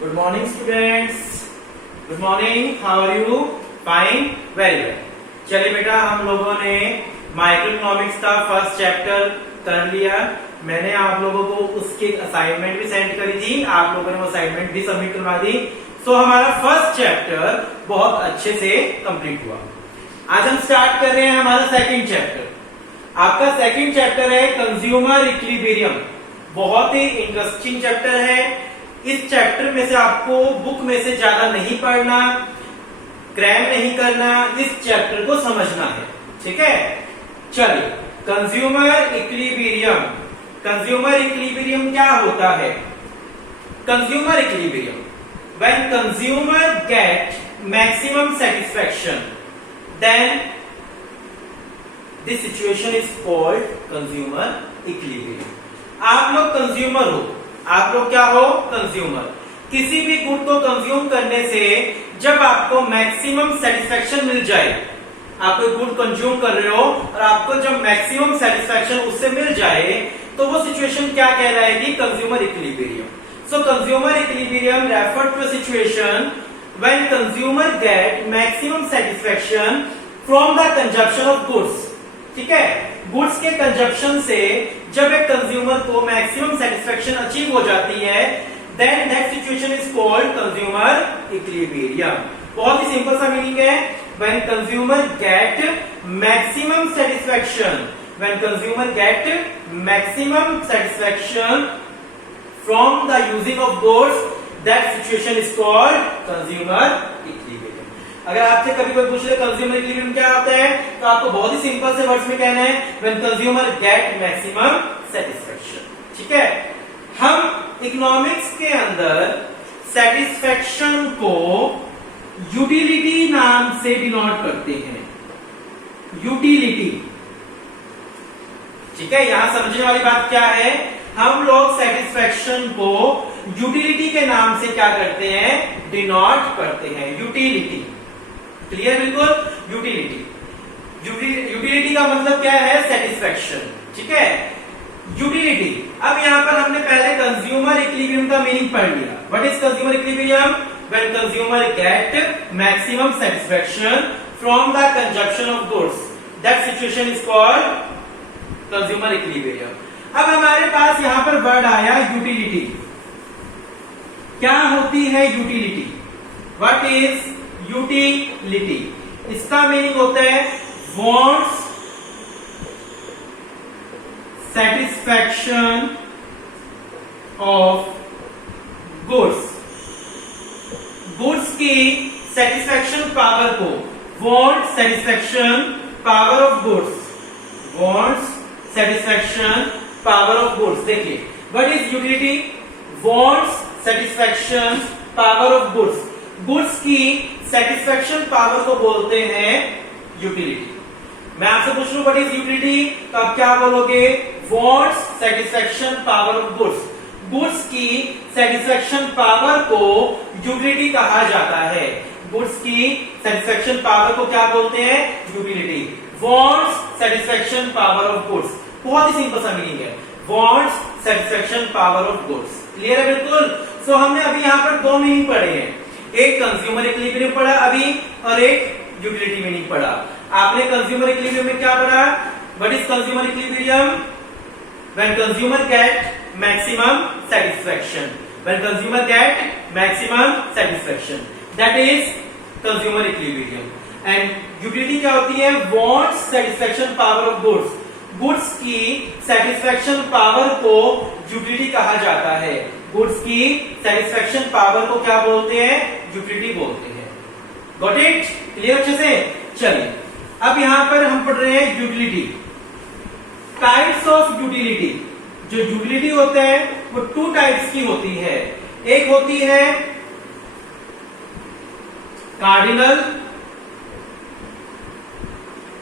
Good morning, students. Good morning. How are you? Fine. Very well. चलिए बेटा, हम लोगों ने माइक्रोइकोनॉमिक्स का फर्स्ट चैप्टर कर लिया। मैंने आप लोगों को उसकी असाइनमेंट भी सेंड करी थी, आप लोगों ने वो असाइनमेंट भी सबमिट करवा दी। सो हमारा फर्स्ट चैप्टर बहुत अच्छे से कंप्लीट हुआ। आज हम स्टार्ट कर रहे हैं हमारा सेकंड चैप्टर। आपका सेकंड चैप्टर है कंज्यूमर इक्विलिब्रियम। बहुत ही इंटरेस्टिंग चैप्टर है। इस चैप्टर में से आपको बुक में से ज्यादा नहीं पढ़ना, क्रैम नहीं करना, इस चैप्टर को समझना है। ठीक है, चलिए कंज्यूमर इक्विलिब्रियम। कंज्यूमर इक्विलिब्रियम क्या होता है? Consumer equilibrium, when consumer get maximum satisfaction then this situation is called consumer equilibrium. आप लोग कंज्यूमर हो, आप लोग क्या हो? कंज्यूमर। किसी भी गुड को कंज्यूम करने से जब आपको मैक्सिमम सेटिस्फैक्शन मिल जाए, आप कोई गुड कंज्यूम कर रहे हो और आपको जब मैक्सिमम सेटिस्फैक्शन उससे मिल जाए तो वो सिचुएशन क्या कहलाएगी? Consumer equilibrium. So consumer equilibrium refer to a situation when consumer get maximum satisfaction from the consumption of goods. ठीक है, गुड्स के कंजप्शन से जब एक कंज्यूमर को मैक्सिमम सेटिस्फैक्शन अचीव हो जाती है, then that situation is called consumer equilibrium. बहुत ही सिंपल सा मीनिंग है, when consumer get maximum satisfaction, when consumer get maximum satisfaction from the using of goods, that situation is called consumer equilibrium. अगर आपसे कभी कोई पूछ ले कंज्यूमर इक्विलिब्रियम क्या होता है, तो आपको बहुत ही सिंपल से वर्ड्स में कहना है when consumer get maximum satisfaction. ठीक है, हम इकोनॉमिक्स के अंदर सेटिस्फैक्शन को यूटिलिटी नाम से डिनोट करते हैं। यूटिलिटी। ठीक है, यहां समझने वाली बात क्या है, हम लोग सेटिस्फैक्शन को यूटिलिटी के नाम से क्या करते हैं? डिनोट करते हैं। Utility clear? बिल्कुल, यूटिलिटी। यूटिलिटी का मतलब क्या है? सेटिस्फैक्शन। ठीक है, यूटिलिटी। अब यहां पर हमने पहले कंज्यूमर इक्विलिब्रियम का मीनिंग पढ़ लिया। What is consumer equilibrium? When consumer get maximum satisfaction from the consumption of goods, that situation is called consumer equilibrium. अब हमारे पास यहां पर वर्ड आया यूटिलिटी। क्या होती है यूटिलिटी? What is utility? इसका मीनिंग होता है wants satisfaction of goods. Goods की सेटिस्फैक्शन पावर को, want satisfaction power of goods, wants satisfaction power of goods. देखिए, what is utility? Wants satisfaction power of goods. Goods की satisfaction power को बोलते हैं यूटिलिटी। मैं आपसे पूछ लूं व्हाट इज यूटिलिटी, तो आप क्या बोलोगे? Wants satisfaction power of goods. Goods की सेटिस्फैक्शन पावर को यूटिलिटी कहा जाता है। गुड्स की सेटिस्फैक्शन पावर को क्या बोलते हैं? Utility. Wants satisfaction power of goods, बहुत ही सिंपल सा मीनिंग है, wants satisfaction power of goods. Clear है? बिल्कुल। सो हमने अभी यहां पर दो मीनिंग पढ़े हैं, एक कंज्यूमर इक्विलिब्रियम पढ़ा अभी और एक यूटिलिटी मीनिंग पढ़ा। आपने कंज्यूमर इक्विलिब्रियम में क्या पढ़ा? What is consumer equilibrium? When consumer get maximum satisfaction, when consumer get maximum satisfaction, that is consumer equilibrium. And utility क्या होती है? Wants satisfaction power of goods. Goods की सेटिस्फैक्शन पावर को यूटिलिटी कहा जाता है। गुड्स की सेटिस्फैक्शन पावर को क्या बोलते हैं? यूटिलिटी बोलते हैं। Got it? क्लियर अच्छे से? चलिए, अब यहां पर हम पढ़ रहे हैं यूटिलिटी। Types of utility. जो यूटिलिटी होते हैं वो टू टाइप्स की होती है। एक होती है कार्डिनल,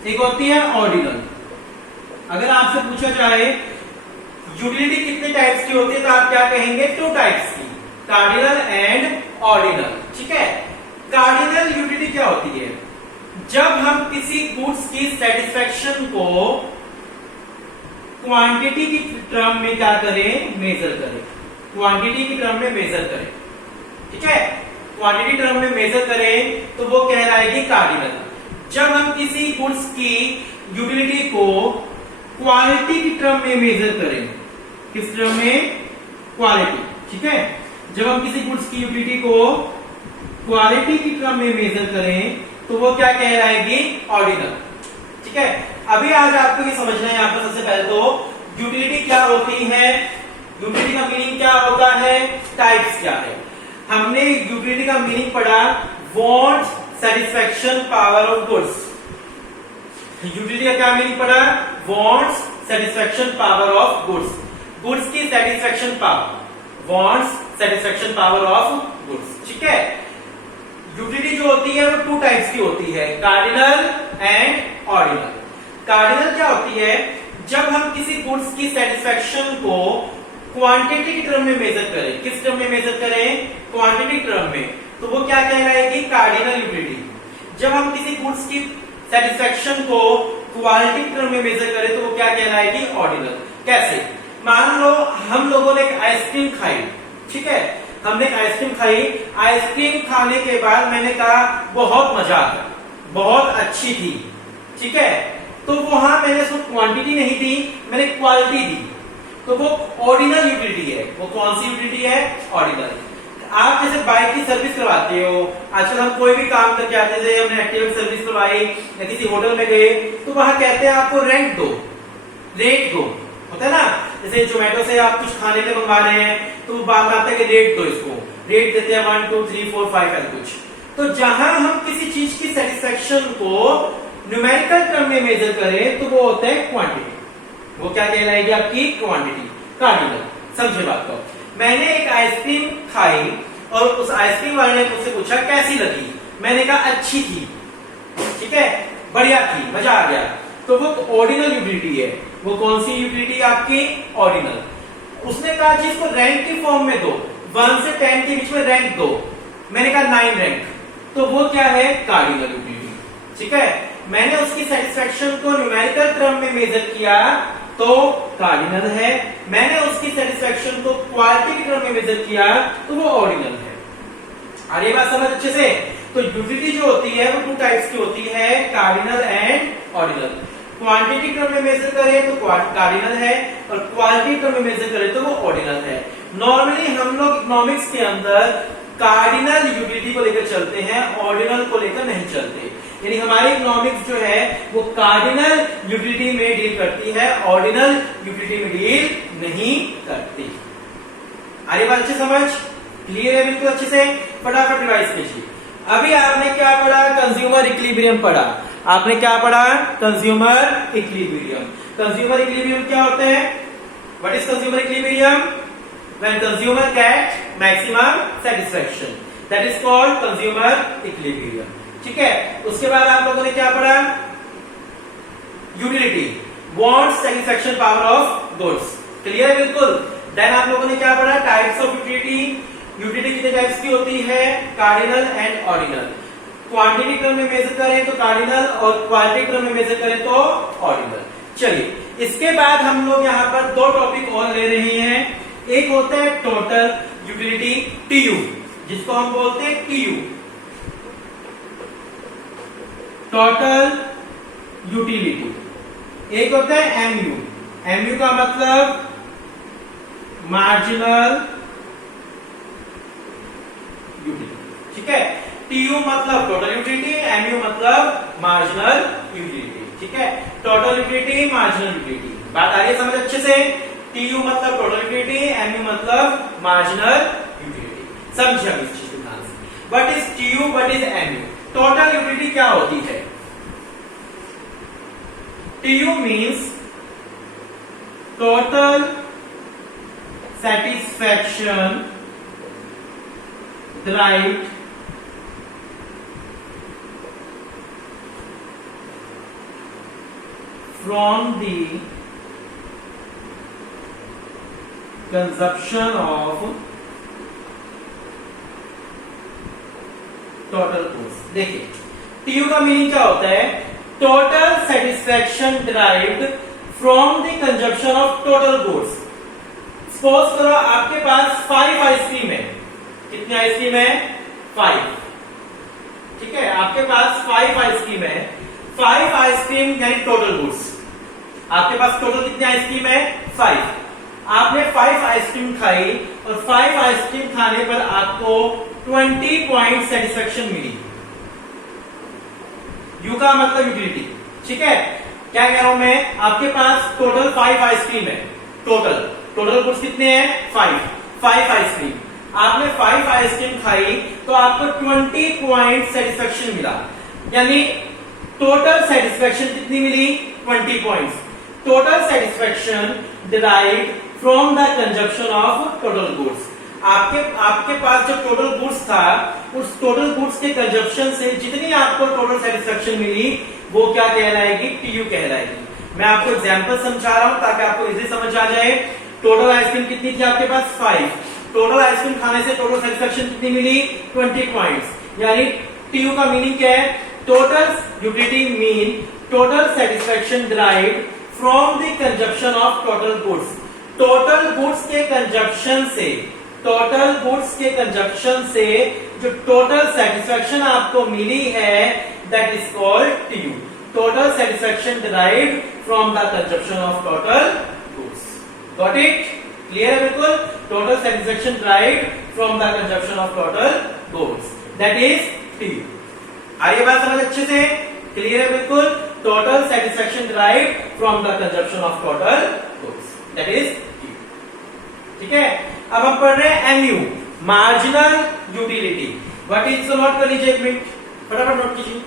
एक होती है ऑर्डिनल। अगर आपसे पूछा जाए यूटिलिटी कितने टाइप्स की होती है, तो आप क्या कहेंगे? टू टाइप्स की, कार्डिनल एंड ऑर्डिनल। ठीक है, कार्डिनल यूटिलिटी क्या होती है? जब हम किसी गुड्स की सेटिस्फैक्शन को क्वांटिटी की टर्म में क्या करें, मेजर करें, क्वांटिटी की टर्म में मेजर करें। ठीक है, क्वांटिटी टर्म में मेजर करें तो वो कहलाएगी कार्डिनल। जब हम किसी गुड्स की यूटिलिटी को क्वालिटी की टर्म में मेजर करें, किस टर्म में? क्वालिटी। ठीक है, जब हम किसी गुड्स की यूटिलिटी को क्वालिटी की टर्म में मेजर करें तो वो क्या कहलाएगी? ऑर्डिनल। ठीक है, अभी आज आपको ये समझना है यहाँ पर सबसे पहले तो यूटिलिटी क्या होती है, यूटिलिटी का मीनिंग क्या होता है, टाइप्स क्या है। हमने यूटिलिटी का मीनिंग पढ़ा, want, satisfaction, power of goods. Utility का क्या मीनिंग पढ़ा? Wants, satisfaction, power of goods. Goods की satisfaction power, wants, satisfaction, power of goods. ठीक है, यूटिलिटी जो होती है वो टू टाइप्स की होती है, कार्डिनल एंड ऑर्डिनल। कार्डिनल क्या होती है? जब हम किसी गुड्स की सेटिस्फैक्शन को क्वांटिटी की टर्म में मेजर करें, किस टर्म में मेजर करें? क्वांटिटी टर्म में, तो वो क्या कहलाएगी? Cardinal utility. जब हम किसी गुड्स की सेटिस्फैक्शन को क्वालिटी की टर्म में मेजर करें तो वो क्या कहलाएगी? ऑर्डिनल। कैसे? मान लो हम लोगों ने एक आइसक्रीम खाई, ठीक है, हमने एक आइसक्रीम खाई, आइसक्रीम खाने के बाद मैंने कहा बहुत मजा आया, बहुत अच्छी थी। ठीक है, तो वहां मैंने उसको क्वांटिटी नहीं दी, मैंने क्वालिटी दी, तो वो ऑर्डिनल यूटिलिटी है। वो कौन सी यूटिलिटी है? ऑर्डिनल। आप जैसे बाइक की सर्विस करवाते हो, आजकल हम कोई भी काम करके आते थे, हमने एक्टिवा सर्विस करवाई या किसी होटल में गए तो वहां कहते हैं आपको रेंट दो, रेट दो, होता है ना। जैसे जोमेटो से आप कुछ खाने के मंगवा रहे हैं तो बाद में आता है कि रेट दो, इसको रेट देते हैं 1 2 3 4 5 ऐसा कुछ। तो जहां हम किसी चीज की सेटिस्फैक्शन को न्यूमेरिकल टर्म में मेजर करें तो वो होता है क्वांटिटी। वो क्या कहलाएगी? आपकी क्वांटिटी, कार्डिनल। समझे बात को? मैंने एक आइसक्रीम खाई और उस आइसक्रीम वाले ने मुझसे पूछा कैसी लगी, मैंने कहा अच्छी थी, ठीक है, बढ़िया थी, मजा आ गया, तो वो ऑर्डिनल यूटिलिटी है। वो कौन सी यूटिलिटी? आपकी ऑर्डिनल। उसने कहा जी इसको रैंक की फॉर्म में दो, 1 से 10 के बीच में रैंक दो, मैंने कहा 9 रैंक, तो वो क्या है? Cardinal utility. ठीक है, मैंने उसकी सेटिस्फैक्शन को न्यूमेरिकल टर्म में मेजर किया तो कार्डिनल है, मैंने उसकी सेटिस्फैक्शन को क्वालिटी की टर्म में मेजर किया तो वो ऑर्डिनल है। और ये बात समझ अच्छे से? तो यूटिलिटी जो होती है वो टू टाइप्स की होती है, cardinal and ordinal. Quantity term में मेजर करें तो कार्डिनल है और क्वालिटी टर्म में मेजर करें तो वो ऑर्डिनल है। नॉर्मली हम लोग इकोनॉमिक्स के अंदर कार्डिनल यूटिलिटी को लेकर चलते हैं, ऑर्डिनल को लेकर नहीं चलते। यानी हमारी इकोनॉमिक्स जो है वो कार्डिनल यूटिलिटी में डील करती है, ऑर्डिनल यूटिलिटी में डील नहीं करती। आगे बात अच्छे समझ? क्लियर है बिल्कुल अच्छे से? फटाफट रिवाइज कीजिए। अभी आपने क्या पढ़ा? कंज्यूमर इक्विलिब्रियम पढ़ा। आपने क्या पढ़ा? Consumer equilibrium. कंज्यूमर इक्विलिब्रियम क्या होता है? What is consumer equilibrium? When consumer get maximum satisfaction, that is called consumer equilibrium. ठीक है, उसके बाद आप लोगों ने क्या पढ़ा? Utility, wants, satisfaction, power of goods. Clear है बिल्कुल? देन आप लोगों ने क्या पढ़ा? Types of utility. यूटिलिटी कितने टाइप्स की होती है? Cardinal and ordinal. Quantity term में मेजर करें तो कार्डिनल और क्वालिटी टर्म में मेजर करें तो ऑर्डिनल। चलिए, इसके बाद हम लोग यहाँ पर दो टॉपिक और ले रहे हैं। एक होता है टोटल यूटिलिटी, टीयू, जिसको हम बोलते हैं टीयू, टोटल यूटिलिटी। एक होता है एमयू। एमयू का मतलब मार्जिनल यूटिलिटी। ठीक है, टीयू मतलब टोटल यूटिलिटी, एमयू मतलब मार्जिनल यूटिलिटी। ठीक है, टोटल यूटिलिटी, मार्जिनल यूटिलिटी। बात आ रही है समझ अच्छे से? टीयू मतलब टोटल यूटिलिटी, एमयू मतलब मार्जिनल यूटिलिटी। समझिए इस चीज को ध्यान से। What is TU, what is MU? Total utility क्या होती है? TU means total satisfaction derived from the consumption of total goods। देखिए टीयू का मीनिंग क्या होता है? Total satisfaction derived from the consumption of total goods. Suppose करो आपके पास 5 आइसक्रीम है। कितनी आइसक्रीम है 5, ठीक है, आपके पास 5 आइसक्रीम है, 5 आइसक्रीम यानी टोटल गुड्स, आपके पास टोटल कितनी आइसक्रीम है 5, आपने 5 आइसक्रीम खाई और 5 आइसक्रीम खाने पर आपको 20 पॉइंट सेटिस्फेक्शन मिली। यू का मतलब यूटिलिटी, ठीक है, क्या कह रहा हूं मैं, आपके पास टोटल 5 आइसक्रीम है, टोटल गुड्स कितने हैं 5 आइसक्रीम, आपने 5 आइसक्रीम खाई तो आपको 20 पॉइंट सेटिस्फेक्शन मिला, यानी टोटल सेटिस्फेक्शन कितनी मिली 20 points. Total satisfaction derived from the consumption of total goods, आपके पास जो टोटल गुड्स था उस टोटल गुड्स के कंजप्शन से जितनी आपको टोटल सेटिस्फेक्शन मिली वो क्या कहलाएगी, टीयू कहलाएगी। मैं आपको एग्जांपल समझा रहा हूं ताकि आपको इजीली समझ आ जाए। टोटल आइसक्रीम कितनी थी आपके पास 5, टोटल आइसक्रीम खाने से टोटल सेटिस्फेक्शन कितनी मिली 20 पॉइंट्स, यानी टीयू का मीनिंग क्या है, total utility mean total satisfaction derived from the consumption of total goods, total goods के कंजप्शन से, टोटल गुड्स के कंजप्शन से जो टोटल सेटिस्फेक्शन आपको मिली है that is called TU, total satisfaction derived from the consumption of total goods. Got it, clear है बिल्कुल, total satisfaction derived from the consumption of total goods that is TU. आ रही बात समझ अच्छे से, क्लियर है बिल्कुल, total satisfaction derived from the consumption of total goods that is TU, ठीक है। अब हम पढ़ रहे हैं MU, marginal utility. What is, इसको नोट कर लीजिए, एक मिनट फटाफट नोट कीजिए।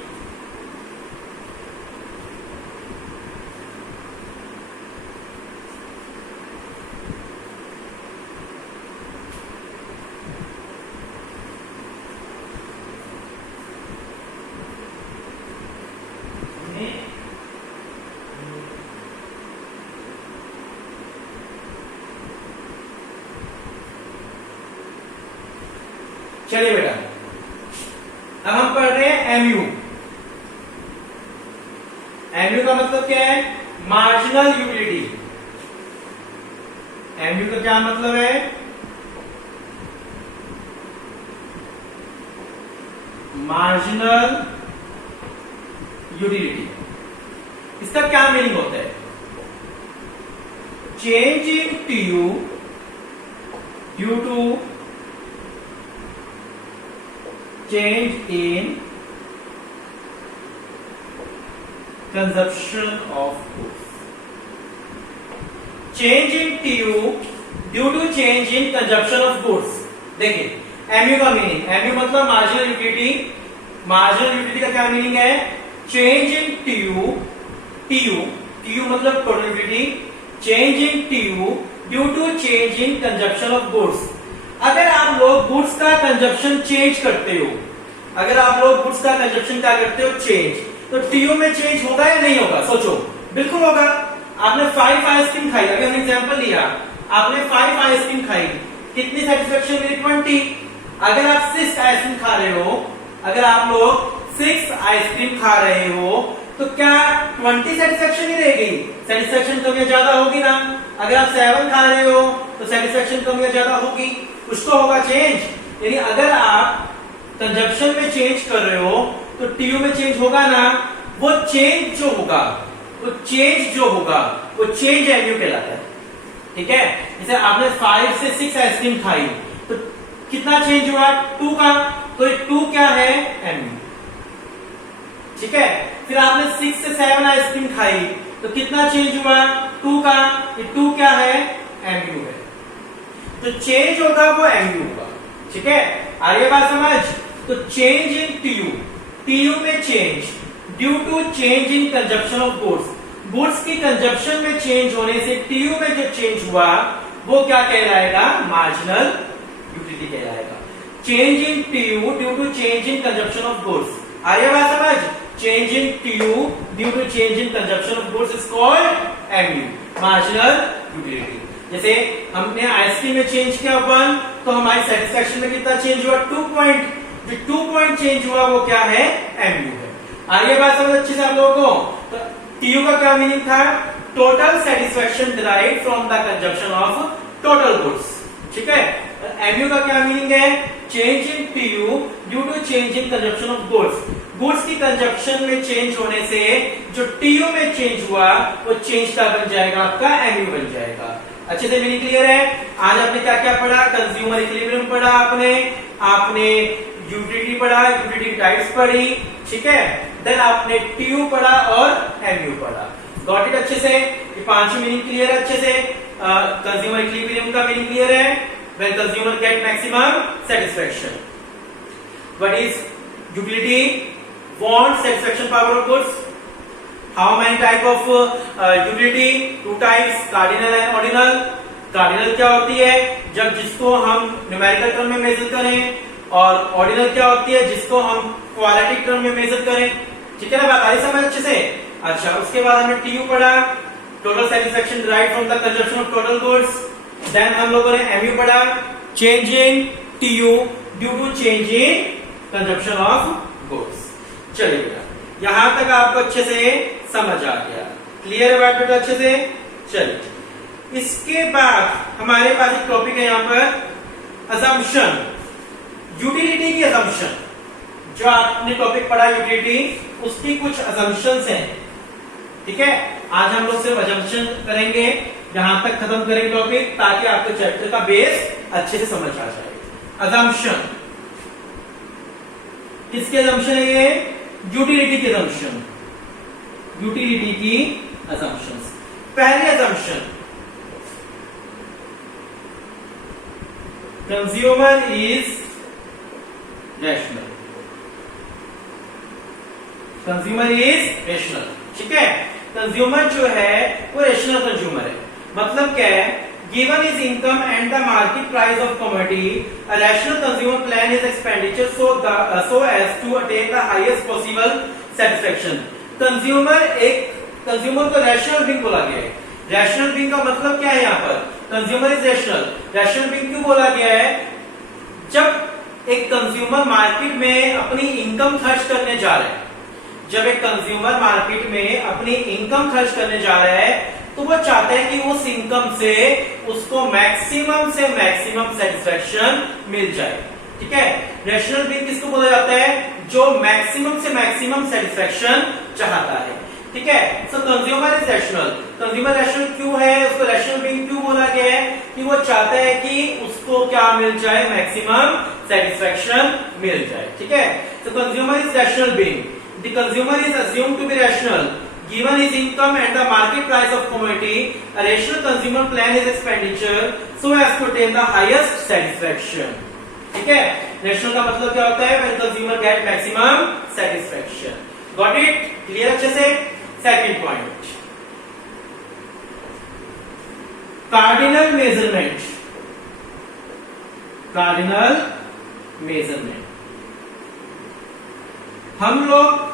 चलिए बेटा, अब हम पढ़ रहे हैं एमयू। एमयू का मतलब क्या है, मार्जिनल यूटिलिटी। एमयू का क्या मतलब है, मार्जिनल यूटिलिटी। इसका क्या मीनिंग होता है, change in TU due to change in consumption of goods, change in TU due to change in consumption of goods। देखिए एमयू का मीनिंग, एमयू मतलब मार्जिनल यूटिलिटी, मार्जिनल यूटिलिटी का क्या मीनिंग है, चेंज इन टीयू, टीयू मतलब total utility, change in TU due to change in consumption of goods. अगर आप लोग गुड्स का कंजप्शन चेंज करते हो, अगर आप लोग गुड्स का कंजप्शन क्या करते हो चेंज, तो टीयू में चेंज होगा या नहीं होगा, सोचो, बिल्कुल होगा। आपने 5 आइसक्रीम खाई, अगर हमने एग्जांपल लिया, आपने 5 आइसक्रीम खाई, कितनी सेटिस्फेक्शन मिली 20। अगर आप 6 आइसक्रीम खा रहे हो, अगर आप लोग 6 आइसक्रीम खा रहे हो तो क्या 20 सेटिस्फेक्शन ही रहेगी, सेटिस्फेक्शन कम या ज्यादा होगी ना। अगर आप 7 खा रहे हो तो सेटिस्फेक्शन कम या ज्यादा होगी, कुछ तो होगा चेंज। यानी अगर आप कंजप्शन में चेंज कर रहे हो तो टीयू में चेंज होगा ना, वो चेंज जो होगा, वो चेंज एमयू कहलाता है, ठीक है। जैसे आपने 5 से 6 आइसक्रीम खाई तो कितना चेंज हुआ 2 का, तो ये 2 क्या है एमयू, ठीक है। फिर आपने 6 से 7 आइसक्रीम खाई तो कितना चेंज हुआ 2 का, ये 2 क्या है एमयू है, तो चेंज होगा वो एमयू होगा, ठीक है। आगे बात समझ, तो चेंज इन टीयू में change due to change in consumption of goods की कंजप्शन में चेंज होने से टीयू में जो चेंज हुआ वो क्या कहलाएगा, मार्जिनल यूटिलिटी कहलाएगा। Change in TU due to change in consumption of goods, आगे बात समझ, change in TU due to change in consumption of goods is called MU, marginal utility. जैसे हमने आइसक्रीम में चेंज किया 1, तो हमारी सेटिस्फेक्शन में कितना चेंज हुआ 2 पॉइंट, जो 2 पॉइंट चेंज हुआ वो क्या है एमयू है। आगे बात समझ अच्छे से आप लोगों को, तो टीयू का क्या मीनिंग था, total satisfaction derived from the consumption of total goods, ठीक है। एमयू का क्या मीनिंग है? Change in TU due to change in consumption of goods. Goods की कंजप्शन में चेंज होने से जो टीयू में चेंज हुआ वो चेंज का बन जाएगा, आपका एमयू बन जाएगा। अच्छे से मीनिंग क्लियर है? आज आपने क्या क्या पढ़ा? कंज्यूमर इक्विलिब्रियम पढ़ा आपने यूटिलिटी पढ़ा, यूटिलिटी टाइप्स पढ़ी, ठीक है। देन आपने टीयू पढ़ा और एमयू पढ़ा। Got it? अच्छे से ये पांचों मीनिंग क्लियर है अच्छे से? कंज्यूमर इक्विलिब्रियम का मीनिंग क्लियर है? When consumer get maximum satisfaction. What is utility? Want satisfaction power of goods. How many type of utility? Two types, cardinal and ordinal. Cardinal क्या होती है? जब जिसको हम न्यूमेरिकल टर्म में मेजर करें, और ऑर्डिनल क्या होती है? जिसको हम क्वालिटी टर्म में मेजर करें। ठीक है ना, बात आ रही समझ अच्छे से? अच्छा, उसके बाद हमने टीयू पढ़ा, total satisfaction derived from the consumption of total goods. Then हम लोगों ने एमयू पढ़ा, change in TU due to change in consumption of goods. चलिए बेटा, यहां तक आपको अच्छे से समझ आ गया? क्लियर है बात बेटा अच्छे से? चलिए, इसके बाद हमारे पास एक टॉपिक है यहां पर, अजम्पशन, यूटिलिटी की अजम्पशन। जो आपने टॉपिक पढ़ा यूटिलिटी, उसकी कुछ अजम्पशंस हैं, ठीक है। आज हम लोग सिर्फ अजम्पशन करेंगे, यहां तक खत्म करेंगे टॉपिक, ताकि आपको चैप्टर का बेस अच्छे से समझ आ जाए। अजम्पशन किसके अजम्पशन है? ये यूटिलिटी की अजम्पशन, यूटिलिटी की अजम्पशंस। पहली assumption, consumer is rational. Consumer is rational, ठीक है। कंज्यूमर जो है वो रैशनल कंज्यूमर है। मतलब क्या है? Given is income and the market price of commodity, a rational consumer plan is expenditure so as to attain the highest possible satisfaction. Consumer को रैशनल बीइंग बोला गया है। रैशनल बीइंग का मतलब क्या है? यहाँ पर consumer is rational. Rational being क्यों बोला गया है? जब एक कंज्यूमर मार्केट में अपनी इनकम खर्च करने जा रहा है, जब एक कंज्यूमर मार्केट में अपनी इनकम खर्च करने जा रहा है, तो वो चाहता है कि उस इनकम से उसको मैक्सिमम से मैक्सिमम सेटिस्फैक्शन मिल जाए, ठीक है। रैशनल बीइंग किसको बोला जाता है? जो मैक्सिमम से मैक्सिमम सेटिस्फैक्शन चाहता है, ठीक है। सो consumer is rational. Consumer rational क्यों है? उसको रैशनल बीइंग क्यों बोला गया है? कि वो चाहता है कि उसको क्या मिल जाए? मैक्सिमम सेटिस्फैक्शन मिल जाए, ठीक है। सो consumer is rational being. The consumer is assumed to be rational given his income and the market price of commodity. A rational consumer plan his expenditure so as to attain the highest satisfaction, ठीक है। Rational का मतलब क्या होता है? when consumer get maximum satisfaction. Got it? Clear अच्छे से? Second point, cardinal measurement. Cardinal measurement, हम लोग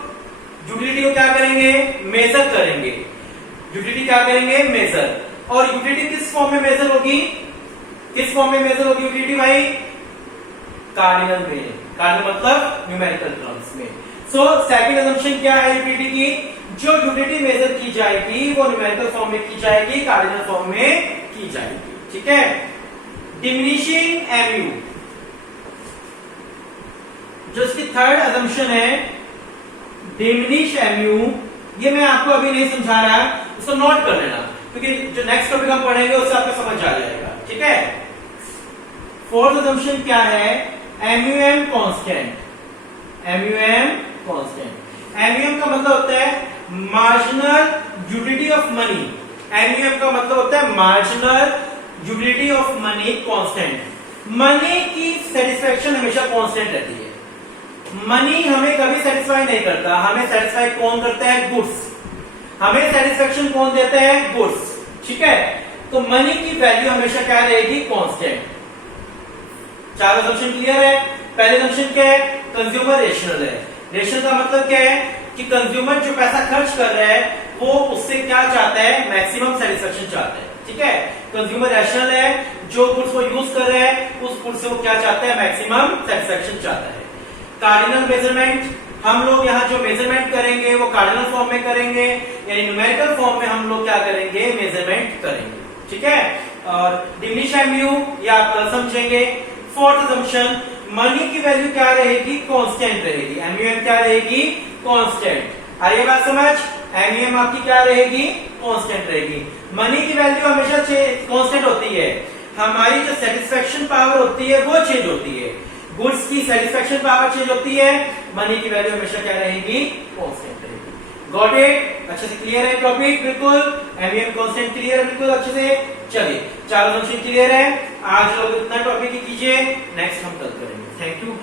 यूटिलिटी को क्या करेंगे? मेजर करेंगे। यूटिलिटी क्या करेंगे? मेजर। और यूटिलिटी किस फॉर्म में मेजर होगी? किस फॉर्म में मेजर होगी यूटिलिटी भाई? कार्डिनल में। कार्डिनल मतलब न्यूमेरिकल टर्म्स में। सो सेकंड असम्पशन क्या है यूटिलिटी की? जो यूटिलिटी मेजर की जाएगी वो न्यूमेरिकल फॉर्म में की जाएगी, कार्डिनल फॉर्म में की जाएगी, ठीक है। डिमिनिशिंग एमयू, जो इसकी थर्ड असम्पशन है, डिमिनिश एमयू, ये मैं आपको अभी नहीं समझा रहा, उसको नोट कर लेना, क्योंकि जो नेक्स्ट टॉपिक हम पढ़ेंगे उससे आपको समझ आ जाएगा, ठीक है। फोर्थ असम्पशन क्या है? MUM constant. MUM constant. MUM का मतलब होता है marginal utility of money. MUM का मतलब होता है marginal utility of money constant. Money की सेटिस्फैक्शन हमेशा कांस्टेंट रहती है। मनी हमें कभी सेटिस्फाई नहीं करता, हमें सेटिस्फाई कौन करता है? गुड्स। हमें सेटिस्फैक्शन कौन देता है? गुड्स, ठीक है। तो मनी की वैल्यू हमेशा क्या रहेगी? कांस्टेंट। चार असम्पशन क्लियर है? पहले असम्पशन क्या है? कंज्यूमर रेशनल है। रेशनल का मतलब क्या है? कि कंज्यूमर जो पैसा खर्च कर रहा है वो उससे क्या चाहता है? मैक्सिमम सेटिस्फैक्शन चाहता है, ठीक है। कंज्यूमर रैशनल है, जो गुड्स वो यूज कर रहा है उस गुड्स से वो क्या चाहता है? मैक्सिमम सेटिस्फैक्शन चाहता है। कार्डिनल मेजरमेंट, हम लोग यहाँ जो मेजरमेंट करेंगे वो कार्डिनल फॉर्म में करेंगे, यानी न्यूमेरिकल फॉर्म में हम लोग क्या करेंगे? मेजरमेंट करेंगे, ठीक है। और डिमिनिश एमयू, ये आप कल समझेंगे। फोर्थ असम्पशन, मनी की वैल्यू क्या रहेगी, कांस्टेंट रहेगी, एमयूएम क्या रहेगी, कांस्टेंट। आइए बात समझ, एमयूएम आपकी क्या रहेगी, कांस्टेंट रहेगी। मनी की वैल्यू हमेशा कांस्टेंट होती है, हमारी जो सेटिस्फेक्शन पावर होती है वो चेंज होती है, गुड्स की सेटिस्फेक्शन पावर चेंज होती है, मनी की वैल्यू हमेशा क्या रहेगी, कांस्टेंट रहेगी। Got it? अच्छे से क्लियर है टॉपिक? बिल्कुल, एमईएम कांस्टेंट क्लियर है बिल्कुल अच्छे से। चलिए चारों क्वेश्चन क्लियर है, आज लोग इतना टॉपिक ही कीजिए, नेक्स्ट हम कल करेंगे। Thank you.